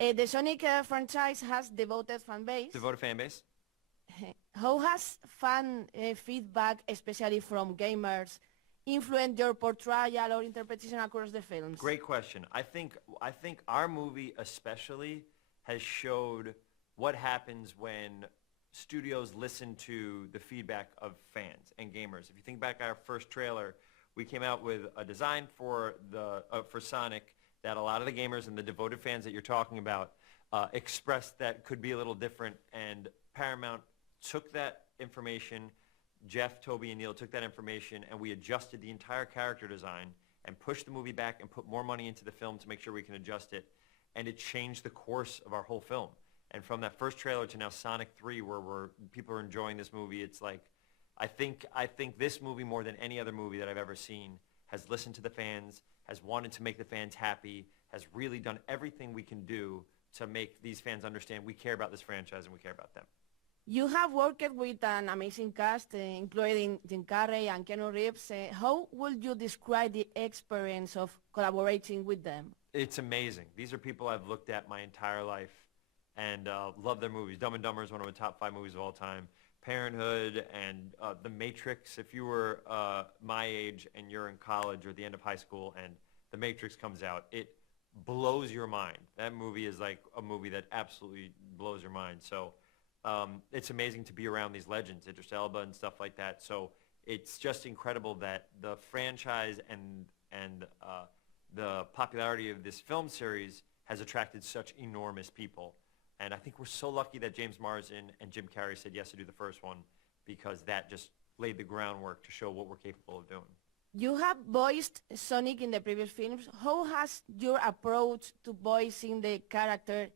The Sonic franchise has devoted fan base. Devoted fan base. How has fan feedback, especially from gamers, influenced your portrayal or interpretation across the films? Great question. I think our movie especially has showed what happens when studios listen to the feedback of fans and gamers. If you think back our first trailer, we came out with a design for Sonic that a lot of the gamers and the devoted fans that you're talking about expressed that could be a little different, and Paramount took that information, Jeff, Toby, and Neil took that information, and we adjusted the entire character design and pushed the movie back and put more money into the film to make sure we can adjust it, and it changed the course of our whole film. And from that first trailer to now Sonic 3, where people are enjoying this movie, it's like, I think this movie, more than any other movie that I've ever seen, has listened to the fans, has wanted to make the fans happy, has really done everything we can do to make these fans understand we care about this franchise and we care about them. You have worked with an amazing cast, including Jim Carrey and Keanu Reeves. How would you describe the experience of collaborating with them? It's amazing. These are people I've looked at my entire life and love their movies. Dumb and Dumber is one of my top 5 movies of all time. Parenthood and The Matrix. If you were my age and you're in college or the end of high school and The Matrix comes out, it blows your mind. That movie is like a movie that absolutely blows your mind. So it's amazing to be around these legends, Idris Elba and stuff like that. So it's just incredible that the franchise and the popularity of this film series has attracted such enormous people. And I think we're so lucky that James Marsden and Jim Carrey said yes to do the first one, because that just laid the groundwork to show what we're capable of doing. You have voiced Sonic in the previous films. How has your approach to voicing the character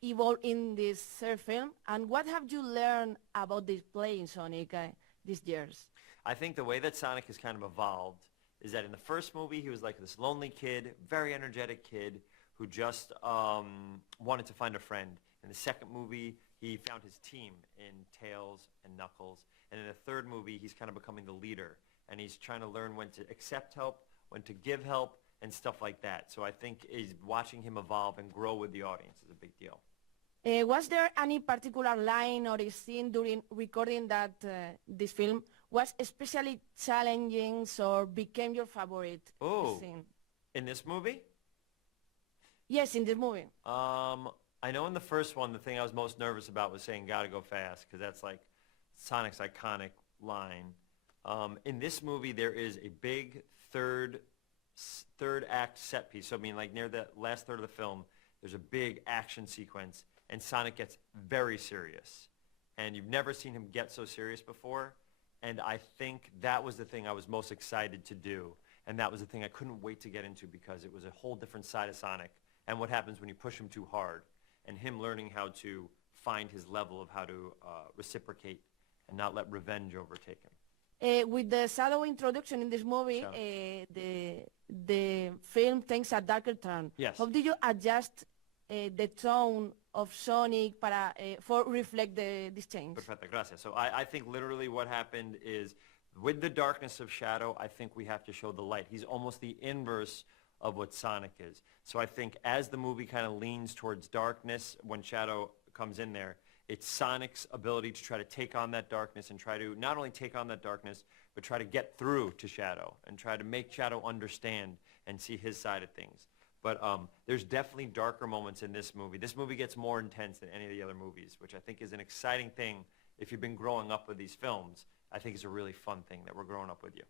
evolved in this third film? And what have you learned about this playing Sonic these years? I think the way that Sonic has kind of evolved is that in the first movie, he was like this lonely kid, very energetic kid who just wanted to find a friend. In the second movie, he found his team in Tails and Knuckles. And in the third movie, he's kind of becoming the leader. And he's trying to learn when to accept help, when to give help, and stuff like that. So I think watching him evolve and grow with the audience is a big deal. Was there any particular line or a scene during recording that this film was especially challenging or became your favorite scene? In this movie? Yes, in this movie. I know in the first one, the thing I was most nervous about was saying "gotta go fast," because that's like Sonic's iconic line. In this movie, there is a big third act set piece. So I mean, like near the last third of the film, there's a big action sequence, and Sonic gets very serious. And you've never seen him get so serious before. And I think that was the thing I was most excited to do. And that was the thing I couldn't wait to get into, because it was a whole different side of Sonic and what happens when you push him too hard, and him learning how to find his level of how to reciprocate and not let revenge overtake him. With the shadow introduction in this movie, the film takes a darker turn. Yes. How did you adjust the tone of Sonic for reflect this change? Perfecto, gracias. So I think literally what happened is, with the darkness of Shadow, I think we have to show the light. He's almost the inverse of what Sonic is. So I think as the movie kind of leans towards darkness, when Shadow comes in there, it's Sonic's ability to try to take on that darkness and try to not only take on that darkness, but try to get through to Shadow and try to make Shadow understand and see his side of things. But there's definitely darker moments in this movie. This movie gets more intense than any of the other movies, which I think is an exciting thing. If you've been growing up with these films, I think it's a really fun thing that we're growing up with you.